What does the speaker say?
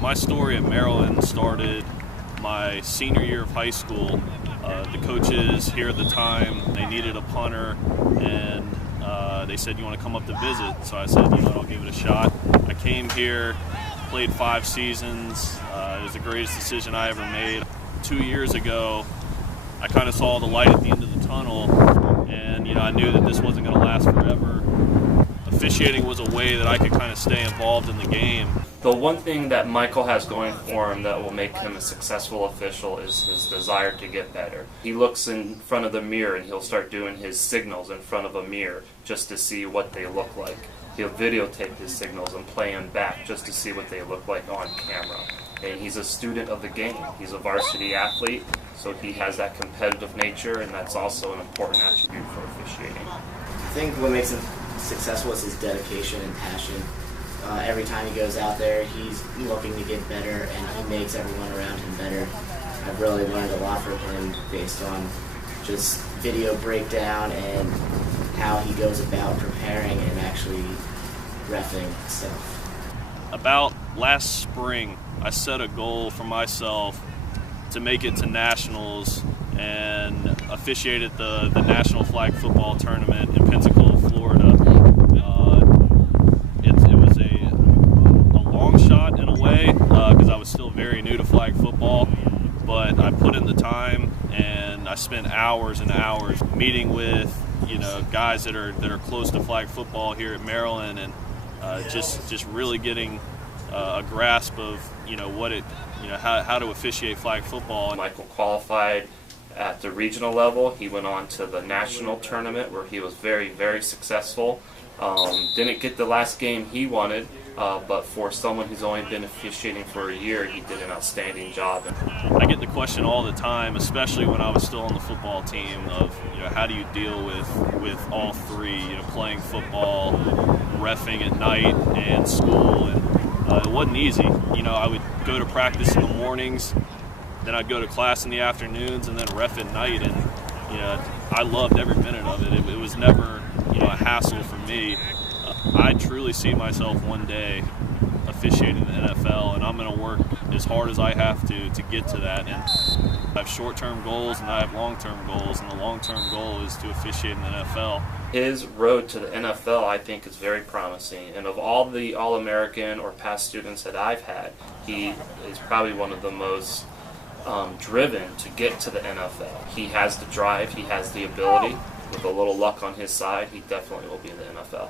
my story at Maryland started my senior year of high school. The coaches here at the time, they needed a punter, and they said, "You want to come up to visit?" So I said, "You know what, I'll give it a shot." I came here, played 5 seasons. It was the greatest decision I ever made. 2 years ago, I kind of saw the light at the end of the tunnel, and I knew that this wasn't going to last forever. Officiating was a way that I could kind of stay involved in the game. The one thing that Michael has going for him that will make him a successful official is his desire to get better. He looks in front of the mirror and he'll start doing his signals in front of a mirror just to see what they look like. He'll videotape his signals and play them back just to see what they look like on camera. And he's a student of the game. He's a varsity athlete, so he has that competitive nature, and that's also an important attribute for officiating. I think what makes him successful is his dedication and passion. Every time he goes out there, he's looking to get better, and he makes everyone around him better. I've really learned a lot from him based on just video breakdown and how he goes about preparing and actually reffing stuff. About last spring, I set a goal for myself to make it to nationals and officiated the National Flag Football Tournament in Pensacola, Florida. It was a long shot in a way because I was still very new to flag football, but I put in the time and I spent hours and hours meeting with guys that are close to flag football here at Maryland, and just really getting a grasp of how to officiate flag football. Michael qualified at the regional level. He went on to the national tournament where he was very, very successful. Didn't get the last game he wanted, but for someone who's only been officiating for a year, he did an outstanding job. I get the question all the time, especially when I was still on the football team, of how do you deal with all three, playing football, reffing at night, and school. And it wasn't easy. I would go to practice in the mornings, then I'd go to class in the afternoons, and then ref at night. And I loved every minute of it. It was never a hassle for me. I truly see myself one day officiating the NFL, and I'm going to work as hard as I have to get to that. And I have short-term goals and I have long-term goals, and the long-term goal is to officiate in the NFL. His road to the NFL, I think, is very promising, and of all the All-American or past students that I've had, he is probably one of the most driven to get to the NFL. He has the drive, he has the ability. With a little luck on his side, he definitely will be in the NFL.